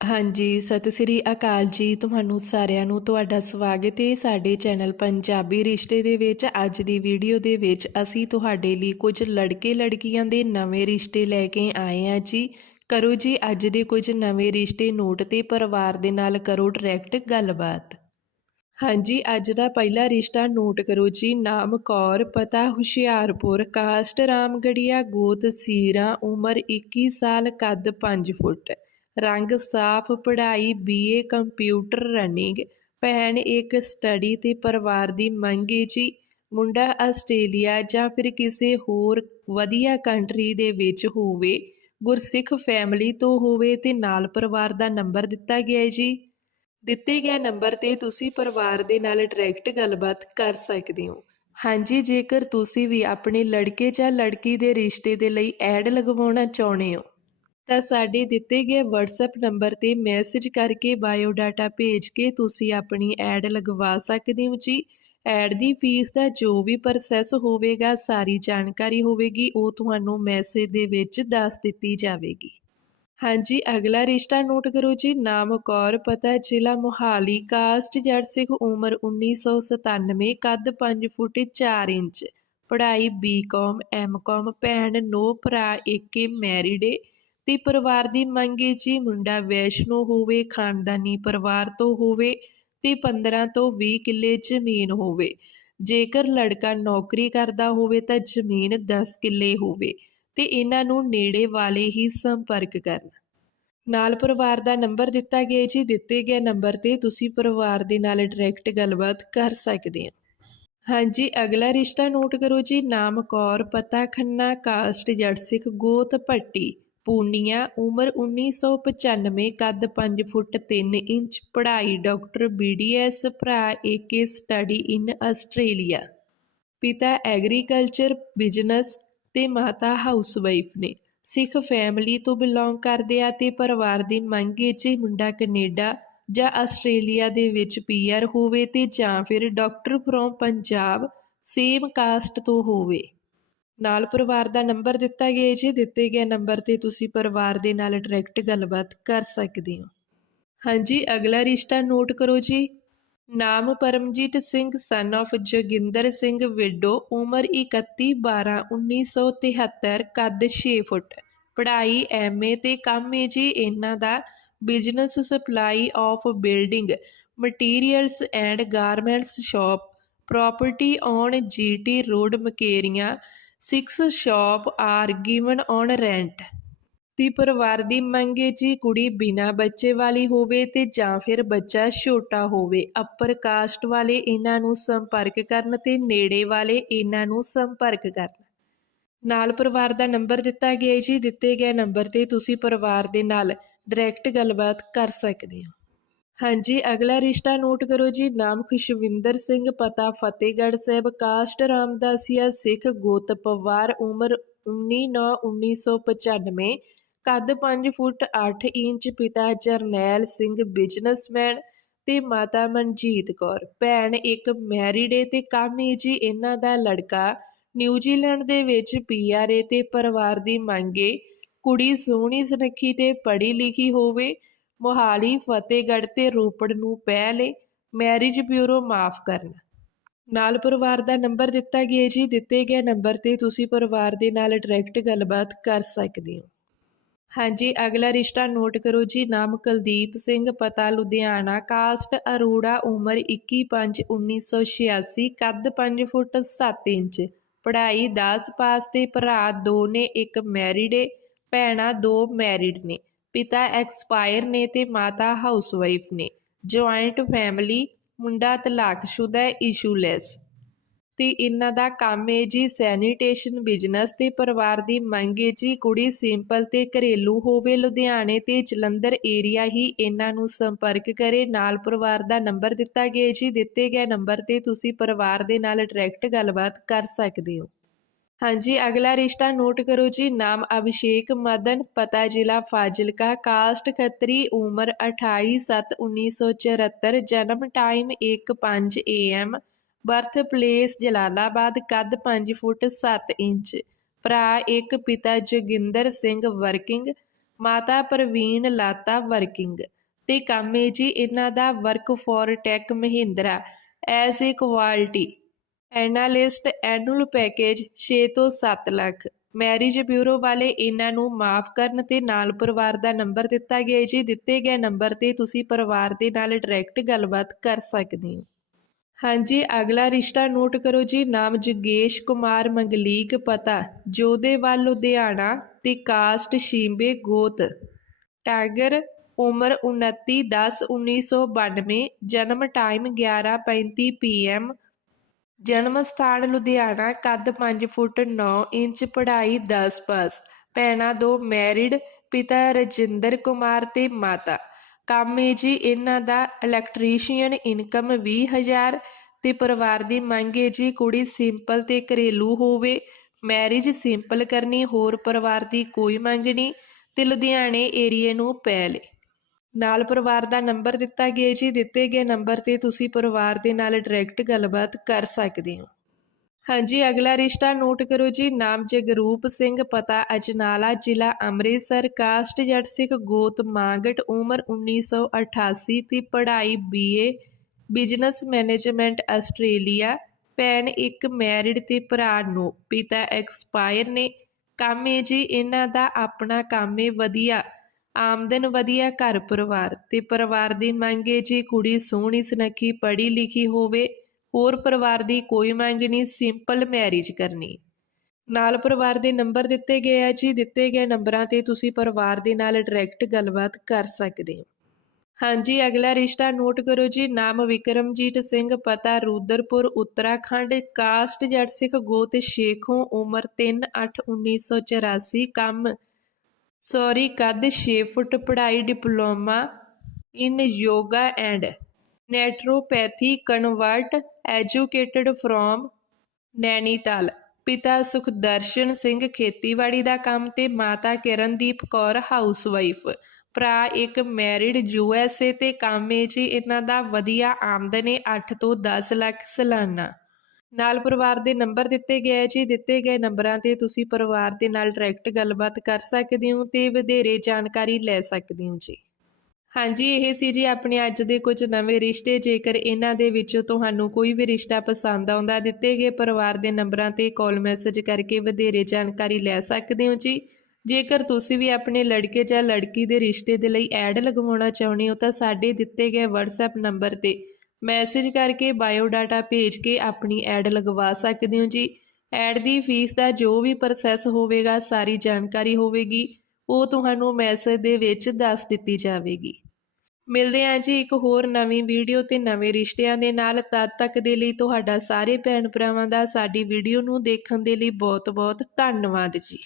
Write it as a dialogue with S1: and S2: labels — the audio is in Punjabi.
S1: ਹਾਂਜੀ, ਸਤਿ ਸ੍ਰੀ ਅਕਾਲ ਜੀ। ਤੁਹਾਨੂੰ ਸਾਰਿਆਂ ਨੂੰ ਤੁਹਾਡਾ ਸਵਾਗਤ ਹੈ ਸਾਡੇ ਚੈਨਲ ਪੰਜਾਬੀ ਰਿਸ਼ਤੇ ਦੇ ਵਿੱਚ। ਅੱਜ ਦੀ ਵੀਡੀਓ ਦੇ ਵਿੱਚ ਅਸੀਂ ਤੁਹਾਡੇ ਲਈ ਕੁਝ ਲੜਕੇ ਲੜਕੀਆਂ ਦੇ ਨਵੇਂ ਰਿਸ਼ਤੇ ਲੈ ਕੇ ਆਏ ਹਾਂ ਜੀ। ਕਰੋ ਜੀ ਅੱਜ ਦੇ ਕੁਝ ਨਵੇਂ ਰਿਸ਼ਤੇ ਨੋਟ ਤੇ ਪਰਿਵਾਰ ਦੇ ਨਾਲ ਕਰੋ ਡਾਇਰੈਕਟ ਗੱਲਬਾਤ। ਹਾਂਜੀ, ਅੱਜ ਦਾ ਪਹਿਲਾ ਰਿਸ਼ਤਾ ਨੋਟ ਕਰੋ ਜੀ। ਨਾਮ ਕੌਰ, ਪਤਾ ਹੁਸ਼ਿਆਰਪੁਰ, ਕਾਸਟ ਰਾਮਗੜੀਆ, ਗੋਤ ਸੀਰਾ, ਉਮਰ 21 ਸਾਲ, ਕੱਦ 5 ਫੁੱਟ। ਰੰਗ ਸਾਫ਼, ਪੜ੍ਹਾਈ ਬੀਏ ਕੰਪਿਊਟਰ ਰਨਿੰਗ ਭੈਣ ਇੱਕ ਸਟੱਡੀ ਤੇ ਪਰਿਵਾਰ ਦੀ ਮੰਗ ਹੈ ਜੀ। ਮੁੰਡਾ ਆਸਟ੍ਰੇਲੀਆ ਜਾਂ ਫਿਰ ਕਿਸੇ ਹੋਰ ਵਧੀਆ ਕੰਟਰੀ ਦੇ ਵਿੱਚ ਹੋਵੇ, ਗੁਰਸਿੱਖ ਫੈਮਿਲੀ ਤੋਂ ਹੋਵੇ ਤੇ ਨਾਲ ਪਰਿਵਾਰ ਦਾ ਨੰਬਰ ਦਿੱਤਾ ਗਿਆ ਹੈ ਜੀ। ਦਿੱਤੇ ਗਏ ਨੰਬਰ ਤੇ ਤੁਸੀਂ ਪਰਿਵਾਰ ਦੇ ਨਾਲ ਡਾਇਰੈਕਟ ਗੱਲਬਾਤ ਕਰ ਸਕਦੇ ਹੋ। ਹਾਂਜੀ, ਜੇਕਰ ਤੁਸੀਂ ਵੀ ਆਪਣੇ ਲੜਕੇ ਜਾਂ ਲੜਕੀ ਦੇ ਰਿਸ਼ਤੇ ਦੇ ਲਈ ਐਡ ਲਗਵਾਉਣਾ ਚਾਹੁੰਦੇ ਹੋ ਤਾਂ ਸਾਡੇ ਦਿੱਤੇ ਗਏ WhatsApp ਨੰਬਰ ਤੇ ਮੈਸੇਜ ਕਰਕੇ ਬਾਇਓ ਡਾਟਾ ਭੇਜ ਕੇ ਤੁਸੀਂ ਆਪਣੀ ਐਡ ਲਗਵਾ ਸਕਦੇ ਹੋ ਜੀ। ਐਡ ਦੀ ਫੀਸ ਦਾ ਜੋ ਵੀ ਪ੍ਰੋਸੈਸ ਹੋਵੇਗਾ, ਸਾਰੀ ਜਾਣਕਾਰੀ ਹੋਵੇਗੀ, ਉਹ ਤੁਹਾਨੂੰ ਮੈਸੇਜ ਦੇ ਵਿੱਚ ਦੱਸ ਦਿੱਤੀ ਜਾਵੇਗੀ। ਹਾਂਜੀ, ਅਗਲਾ ਰਿਸ਼ਤਾ ਨੋਟ ਕਰੋ ਜੀ। ਨਾਮ ਕੌਰ, ਪਤਾ ਜ਼ਿਲ੍ਹਾ ਮੋਹਾਲੀ ਕਾਸਟ ਜੱਟ ਸਿੱਖ, ਉਮਰ 1997 ਕੱਦ 5 ਫੁੱਟ 4 ਇੰਚ। ਪੜ੍ਹਾਈ ਬੀਕਾਮ ਐਮਕਾਮ ਭੈਣ, ਨੋ ਭਰਾ ਏਕੇ ਮੈਰਿਡ ਏ। ਤੇ ਪਰਿਵਾਰ ਦੀ ਮੰਗ ਹੈ ਜੀ, ਮੁੰਡਾ ਵੈਸ਼ਨੋ ਹੋਵੇ, ਖਾਨਦਾਨੀ ਪਰਿਵਾਰ ਤੋਂ ਹੋਵੇ ਤੇ 15 ਤੋਂ 20 ਕਿੱਲੇ ਜ਼ਮੀਨ ਹੋਵੇ। ਜੇਕਰ ਲੜਕਾ ਨੌਕਰੀ ਕਰਦਾ ਹੋਵੇ ਤਾਂ ਜ਼ਮੀਨ 10 ਕਿੱਲੇ ਹੋਵੇ ਤੇ ਇਹਨਾਂ ਨੂੰ ਨੇੜੇ ਵਾਲੇ ਹੀ ਸੰਪਰਕ ਕਰਨ। ਨਾਲ ਪਰਿਵਾਰ ਦਾ ਨੰਬਰ ਦਿੱਤਾ ਗਿਆ ਜੀ, ਦਿੱਤੇ ਗਏ ਨੰਬਰ ਤੇ ਤੁਸੀਂ ਪਰਿਵਾਰ ਦੇ ਨਾਲ ਡਾਇਰੈਕਟ ਗੱਲਬਾਤ ਕਰ ਸਕਦੇ ਹੋ। ਹਾਂਜੀ, ਅਗਲਾ ਰਿਸ਼ਤਾ ਨੋਟ ਕਰੋ ਜੀ, ਨਾਮ ਕੌਰ, ਪਤਾ ਖੰਨਾ, ਕਾਸਟ, ਜੜ ਸਿੱਖ, ਗੋਤ ਭੱਟੀ ਪੂਨੀਆ, ਉਮਰ 1995 ਕੱਦ 5 ਫੁੱਟ 3 ਇੰਚ, ਪੜ੍ਹਾਈ ਡਾਕਟਰ ਬੀਡੀਐਸ ਭਰਾ ਏਕੇ ਸਟੱਡੀ ਇਨ ਆਸਟ੍ਰੇਲੀਆ ਪਿਤਾ ਐਗਰੀਕਲਚਰ, ਬਿਜ਼ਨਸ ਤੇ ਮਾਤਾ ਹਾਊਸਵਾਈਫ ਨੇ। ਸਿੱਖ ਫੈਮਿਲੀ ਤੋਂ ਬਿਲੋਂਗ ਕਰਦੇ ਆ ਤੇ ਪਰਿਵਾਰ ਦੀ ਮੰਗ ਹੈ ਜੇ ਮੁੰਡਾ ਕੈਨੇਡਾ ਜਾਂ ਆਸਟ੍ਰੇਲੀਆ ਦੇ ਵਿੱਚ ਪੀਆਰ ਹੋਵੇ ਤੇ ਜਾਂ ਫਿਰ doctor from Punjab, same caste ਤੋਂ ਹੋਵੇ। ਨਾਲ ਪਰਿਵਾਰ ਦਾ ਨੰਬਰ ਦਿੱਤਾ ਗਿਆ ਜੀ। ਦਿੱਤੇ ਗਏ ਨੰਬਰ ਤੇ ਤੁਸੀਂ ਪਰਿਵਾਰ ਦੇ ਨਾਲ ਡਾਇਰੈਕਟ ਗੱਲਬਾਤ ਕਰ ਸਕਦੇ ਹੋ। ਹਾਂਜੀ, ਅਗਲਾ ਰਿਸ਼ਤਾ ਨੋਟ ਕਰੋ ਜੀ। ਨਾਮ Paramjit Singh son of Joginder Singh widow ਉਮਰ 31 12 1973 ਕੱਦ 6 ਫੁੱਟ। ਪੜ੍ਹਾਈ ਐਮਏ ਤੇ ਕੰਮ ਹੈ ਜੀ। ਇਹਨਾਂ ਦਾ business supply of building materials and garments shop property on GT road Mukerian six shop are given on rent ਦੀ ਪਰਿਵਾਰ ਦੀ ਮੰਗ ਹੈ ਜੀ ਕੁੜੀ ਬਿਨਾ ਬੱਚੇ ਵਾਲੀ ਹੋਵੇ ਤੇ ਜਾਂ ਫਿਰ ਬੱਚਾ ਛੋਟਾ ਹੋਵੇ। ਅਪਰ ਕਾਸਟ ਵਾਲੇ ਇਹਨਾਂ ਨੂੰ ਸੰਪਰਕ ਕਰਨ ਤੇ ਨੇੜੇ ਵਾਲੇ ਇਹਨਾਂ ਨੂੰ ਸੰਪਰਕ ਕਰਨ। ਨਾਲ ਪਰਿਵਾਰ ਦਾ ਨੰਬਰ ਦਿੱਤਾ ਗਿਆ ਜੀ। ਦਿੱਤੇ ਗਏ ਨੰਬਰ ਤੇ ਤੁਸੀਂ ਪਰਿਵਾਰ ਦੇ ਨਾਲ ਡਾਇਰੈਕਟ ਗੱਲਬਾਤ ਕਰ ਸਕਦੇ ਹੋ। ਹਾਂਜੀ, ਅਗਲਾ ਰਿਸ਼ਤਾ ਨੋਟ ਕਰੋ ਜੀ। ਨਾਮ ਖੁਸ਼ਵਿੰਦਰ ਸਿੰਘ, ਪਤਾ ਫਤਿਹਗੜ੍ਹ ਸਾਹਿਬ। ਕਾਸਟ ਰਾਮਦਾਸੀਆ ਸਿੱਖ, ਗੋਤ ਪਵਾਰ, ਉਮਰ 19/9/1995 ਕੱਦ 5 ਫੁੱਟ 8 ਇੰਚ, ਪਿਤਾ ਜਰਨੈਲ ਸਿੰਘ, ਬਿਜ਼ਨਸਮੈਨ ਤੇ ਮਾਤਾ ਮਨਜੀਤ ਕੌਰ। ਭੈਣ ਇੱਕ ਮੈਰਿਡ ਏ ਤੇ ਕਾਮੀ ਜੀ। ਇਹਨਾਂ ਦਾ ਲੜਕਾ ਨਿਊਜ਼ੀਲੈਂਡ ਦੇ ਵਿੱਚ ਪੀਆਰ ਏ ਤੇ ਪਰਿਵਾਰ ਦੀ ਮੰਗੇ ਕੁੜੀ ਸੋਹਣੀ, ਸੁਨੱਖੀ ਤੇ ਪੜ੍ਹੀ ਲਿਖੀ ਹੋਵੇ। ਮੋਹਾਲੀ, ਫਤਿਹਗੜ੍ਹ ਤੇ ਰੋਪੜ ਨੂੰ ਪਹਿਲੇ ਮੈਰਿਜ ਬਿਊਰੋ ਮਾਫ ਕਰਨ। ਨਾਲ ਪਰਿਵਾਰ ਦਾ ਨੰਬਰ ਦਿੱਤਾ ਗਿਆ ਜੀ। ਦਿੱਤੇ ਗਏ ਨੰਬਰ ਤੇ ਤੁਸੀਂ ਪਰਿਵਾਰ ਦੇ ਨਾਲ ਡਾਇਰੈਕਟ ਗੱਲਬਾਤ ਕਰ ਸਕਦੇ ਹੋ। ਹਾਂਜੀ, ਅਗਲਾ ਰਿਸ਼ਤਾ ਨੋਟ ਕਰੋ ਜੀ। ਨਾਮ ਕੁਲਦੀਪ ਸਿੰਘ, ਪਤਾ ਲੁਧਿਆਣਾ। ਕਾਸਟ ਅਰੋੜਾ, ਉਮਰ 21/5/1986 ਕੱਦ 5 ਫੁੱਟ 7 ਇੰਚ। ਪੜ੍ਹਾਈ 10 ਪਾਸ ਤੇ ਭਰਾ ਦੋ ਨੇ, ਇੱਕ ਮੈਰਿਡ ਏ। ਭੈਣਾਂ ਦੋ ਮੈਰਿਡ ਨੇ। ਪਿਤਾ ਐਕਸਪਾਇਰ ਨੇ ਤੇ ਮਾਤਾ ਹਾਊਸਵਾਈਫ ਨੇ। ਜੁਆਇੰਟ ਫੈਮਿਲੀ ਮੁੰਡਾ ਤਲਾਕਸ਼ੁਦਾ ਇਸ਼ੂਲੈਸ। ਤੇ ਇਹਨਾਂ ਦਾ ਕੰਮ ਹੈ ਜੀ ਸੈਨੀਟੇਸ਼ਨ ਬਿਜ਼ਨਸ ਤੇ ਪਰਿਵਾਰ ਦੀ ਮੰਗ ਹੈ ਜੀ ਕੁੜੀ ਸਿੰਪਲ ਤੇ ਘਰੇਲੂ ਹੋਵੇ। ਲੁਧਿਆਣੇ ਤੇ ਜਲੰਧਰ ਏਰੀਆ ਹੀ ਇਹਨਾਂ ਨੂੰ ਸੰਪਰਕ ਕਰੇ। ਨਾਲ ਪਰਿਵਾਰ ਦਾ ਨੰਬਰ ਦਿੱਤਾ ਗਿਆ ਜੀ। ਦਿੱਤੇ ਗਏ ਨੰਬਰ ਤੇ ਤੁਸੀਂ ਪਰਿਵਾਰ ਦੇ ਨਾਲ ਡਾਇਰੈਕਟ ਗੱਲਬਾਤ ਕਰ ਸਕਦੇ ਹੋ। ਹਾਂਜੀ, ਅਗਲਾ ਰਿਸ਼ਤਾ ਨੋਟ ਕਰੋ ਜੀ। ਨਾਮ ਅਭਿਸ਼ੇਕ, ਮਦਨ, ਪਤਾ ਜ਼ਿਲ੍ਹਾ ਫਾਜ਼ਿਲਕਾ। ਕਾਸਟ ਖੱਤਰੀ, ਉਮਰ 28/7/1974 ਜਨਮ time 1:05 AM birth place Jalalabad, ਕੱਦ 5 ਫੁੱਟ 7 ਇੰਚ। ਭਰਾ ਇੱਕ, ਪਿਤਾ ਜੋਗਿੰਦਰ ਸਿੰਘ ਵਰਕਿੰਗ, ਮਾਤਾ ਪ੍ਰਵੀਨ ਲਾਤਾ ਵਰਕਿੰਗ। ਤੇ ਕੰਮ ਹੈ ਜੀ, ਇਹਨਾਂ ਦਾ work for Tech Mahindra. As a quality analyst annual package 6 ਤੋਂ 7 ਲੱਖ। ਮੈਰਿਜ ਬਿਊਰੋ ਵਾਲੇ ਇਹਨਾਂ ਨੂੰ ਮਾਫ ਕਰਨ ਤੇ ਨਾਲ ਪਰਿਵਾਰ ਦਾ ਨੰਬਰ ਦਿੱਤਾ ਗਿਆ ਜੀ, ਦਿੱਤੇ ਗਏ ਨੰਬਰ ਤੇ ਤੁਸੀਂ ਪਰਿਵਾਰ ਦੇ ਨਾਲ ਡਾਇਰੈਕਟ ਗੱਲਬਾਤ ਕਰ ਸਕਦੇ ਹੋ। ਹਾਂਜੀ, ਅਗਲਾ ਰਿਸ਼ਤਾ ਨੋਟ ਕਰੋ ਜੀ। ਨਾਮ ਜਗੇਸ਼ ਕੁਮਾਰ ਮੰਗਲੀਕ ਪਤਾ ਜੋਧੇਵਾਲ ਲੁਧਿਆਣਾ ਤੇ ਕਾਸਟ ਸ਼ੀਂਬੇ ਗੋਤ। ਟਾਈਗਰ, ਉਮਰ 29 10 1992 ਜਨਮ ਟਾਈਮ 11:35 ਪੀਐਮ ਜਨਮ ਸਥਾਨ ਲੁਧਿਆਣਾ, ਕੱਦ 5 ਫੁੱਟ 9 ਇੰਚ, ਪੜ੍ਹਾਈ 10 ਪਾਸ। ਭੈਣਾਂ ਦੋ ਮੈਰਿਡ ਪਿਤਾ ਰਜਿੰਦਰ ਕੁਮਾਰ ਤੇ ਮਾਤਾ। ਕੰਮ ਹੈ ਜੀ, ਇਹਨਾਂ ਦਾ ਇਲੈਕਟ੍ਰੀਸ਼ੀਅਨ ਇਨਕਮ 20000 ਤੇ ਪਰਿਵਾਰ ਦੀ ਮੰਗ ਹੈ ਜੀ, ਕੁੜੀ ਸਿੰਪਲ ਤੇ ਘਰੇਲੂ ਹੋਵੇ। ਮੈਰਿਜ ਸਿੰਪਲ ਕਰਨੀ, ਹੋਰ ਪਰਿਵਾਰ ਦੀ ਕੋਈ ਮੰਗ ਨਹੀਂ ਤੇ ਲੁਧਿਆਣੇ ਏਰੀਏ ਨੂੰ ਪੈ ਪਹਿਲੇ ਨਾਲ ਪਰਿਵਾਰ ਦਾ ਨੰਬਰ ਦਿੱਤਾ ਗਿਆ ਜੀ, ਦਿੱਤੇ ਗਏ ਨੰਬਰ ਤੇ ਤੁਸੀਂ ਪਰਿਵਾਰ ਦੇ ਨਾਲ ਡਾਇਰੈਕਟ ਗੱਲਬਾਤ ਕਰ ਸਕਦੇ ਹੋ। ਹਾਂਜੀ, ਅਗਲਾ ਰਿਸ਼ਤਾ ਨੋਟ ਕਰੋ ਜੀ, ਨਾਮ ਜਗਰੂਪ ਸਿੰਘ, ਪਤਾ ਅਜਨਾਲਾ, ਜ਼ਿਲ੍ਹਾ ਅੰਮ੍ਰਿਤਸਰ ਕਾਸਟ ਜੱਟ ਸਿੱਖ, ਗੋਤ ਮਾਂਗਟ, ਉਮਰ 1988 ਤੇ ਪੜ੍ਹਾਈ ਬੀਏ ਬਿਜ਼ਨਸ ਮੈਨੇਜਮੈਂਟ ਆਸਟ੍ਰੇਲੀਆ ਭੈਣ ਇੱਕ ਮੈਰਿਡ ਤੇ ਭਰਾ ਨੂੰ, ਪਿਤਾ ਐਕਸਪਾਇਰ ਨੇ। ਕੰਮ ਹੈ ਜੀ, ਇਹਨਾਂ ਦਾ ਆਪਣਾ ਕੰਮ ਹੈ ਵਧੀਆ। ਆਮਦਨ ਵਧੀਆ ਘਰ ਪਰਿਵਾਰ, ਤੇ ਪਰਿਵਾਰ ਦੀ ਮੰਗ ਹੈ ਜੀ ਕੁੜੀ ਸੋਹਣੀ ਸੁਨੱਖੀ ਪੜ੍ਹੀ ਲਿਖੀ ਹੋਵੇ, ਹੋਰ ਪਰਿਵਾਰ ਦੀ ਕੋਈ ਮੰਗ ਨਹੀਂ ਸਿੰਪਲ ਮੈਰਿਜ ਕਰਨੀ। ਨਾਲ ਪਰਿਵਾਰ ਦੇ ਨੰਬਰ ਦਿੱਤੇ ਗਏ ਆ ਜੀ, ਦਿੱਤੇ ਗਏ ਨੰਬਰਾਂ ਤੇ ਤੁਸੀਂ ਪਰਿਵਾਰ ਦੇ ਨਾਲ ਡਾਇਰੈਕਟ ਗੱਲਬਾਤ ਕਰ ਸਕਦੇ ਹੋ। ਹਾਂਜੀ, ਅਗਲਾ ਰਿਸ਼ਤਾ ਨੋਟ ਕਰੋ ਜੀ, ਨਾਮ ਵਿਕਰਮਜੀਤ ਸਿੰਘ, ਪਤਾ ਰੂਦਰਪੁਰ, ਉੱਤਰਾਖੰਡ, ਕਾਸਟ ਜੱਟ ਸਿੱਖ ਗੋਤ ਸ਼ੇਖੋਂ, ਉਮਰ 3/8/1984 ਕੰਮ ਸੌਰੀ, ਕੱਦ 6 ਫੁੱਟ, ਪੜ੍ਹਾਈ, diploma in yoga and naturopathy, convent, educated from Nainital. ਪਿਤਾ ਸੁਖਦਰਸ਼ਨ ਸਿੰਘ ਖੇਤੀਬਾੜੀ ਦਾ ਕੰਮ ਤੇ ਮਾਤਾ ਕਿਰਨਦੀਪ ਕੌਰ ਹਾਊਸਵਾਈਫ। ਭਰਾ ਇੱਕ ਮੈਰਿਡ ਯੂਐਸਏ ਤੇ ਕੰਮ ਏ ਜੀ ਇਹਨਾਂ ਦਾ ਵਧੀਆ ਆਮਦਨ ਹੈ 8 ਤੋਂ 10 ਲੱਖ ਸਾਲਾਨਾ ਨਾਲ ਪਰਿਵਾਰ ਦੇ ਨੰਬਰ ਦਿੱਤੇ ਗਏ ਜੀ, ਦਿੱਤੇ ਗਏ ਨੰਬਰਾਂ ਤੇ ਤੁਸੀਂ ਪਰਿਵਾਰ ਦੇ ਨਾਲ ਡਾਇਰੈਕਟ ਗੱਲਬਾਤ ਕਰ ਸਕਦੇ ਹੋ ਤੇ ਵਧੇਰੇ ਜਾਣਕਾਰੀ ਲੈ ਸਕਦੇ ਹੋ ਜੀ। ਹਾਂਜੀ, ਇਹ ਸੀ ਜੀ ਆਪਣੇ ਅੱਜ ਦੇ ਕੁਝ ਨਵੇਂ ਰਿਸ਼ਤੇ। ਜੇਕਰ ਇਹਨਾਂ ਦੇ ਵਿੱਚੋਂ ਤੁਹਾਨੂੰ ਕੋਈ ਵੀ ਰਿਸ਼ਤਾ ਪਸੰਦ ਆਉਂਦਾ, ਦਿੱਤੇ ਗਏ ਪਰਿਵਾਰ ਦੇ ਨੰਬਰਾਂ ਤੇ ਕਾਲ ਮੈਸੇਜ ਕਰਕੇ ਵਧੇਰੇ ਜਾਣਕਾਰੀ ਲੈ ਸਕਦੇ ਹੋ ਜੀ। ਜੇਕਰ ਤੁਸੀਂ ਵੀ ਆਪਣੇ ਲੜਕੇ ਜਾਂ ਲੜਕੀ ਦੇ ਰਿਸ਼ਤੇ ਦੇ ਲਈ ਐਡ ਲਗਵਾਉਣਾ ਚਾਹੁੰਦੇ ਹੋ, ਤਾਂ ਸਾਡੇ ਦਿੱਤੇ ਗਏ WhatsApp ਨੰਬਰ ਤੇ ਮੈਸੇਜ ਕਰਕੇ ਬਾਇਓ ਡਾਟਾ ਭੇਜ ਕੇ ਆਪਣੀ ਐਡ ਲਗਵਾ ਸਕਦੇ ਹੋ ਜੀ। ਐਡ ਦੀ ਫੀਸ ਦਾ ਜੋ ਵੀ ਪ੍ਰੋਸੈਸ ਹੋਵੇਗਾ, ਸਾਰੀ ਜਾਣਕਾਰੀ ਹੋਵੇਗੀ। ਉਹ ਤੁਹਾਨੂੰ ਮੈਸੇਜ ਦੇ ਵਿੱਚ ਦੱਸ ਦਿੱਤੀ ਜਾਵੇਗੀ। ਮਿਲਦੇ ਹਾਂ ਜੀ ਇੱਕ ਹੋਰ ਨਵੀਂ ਵੀਡੀਓ ਤੇ ਨਵੇਂ ਰਿਸ਼ਤਿਆਂ ਦੇ ਨਾਲ। ਤਦ ਤੱਕ ਦੇ ਲਈ ਤੁਹਾਡਾ ਸਾਰੇ ਭੈਣ ਭਰਾਵਾਂ ਦਾ ਸਾਡੀ ਵੀਡੀਓ ਨੂੰ ਦੇਖਣ ਦੇ ਲਈ ਬਹੁਤ ਬਹੁਤ ਧੰਨਵਾਦ ਜੀ।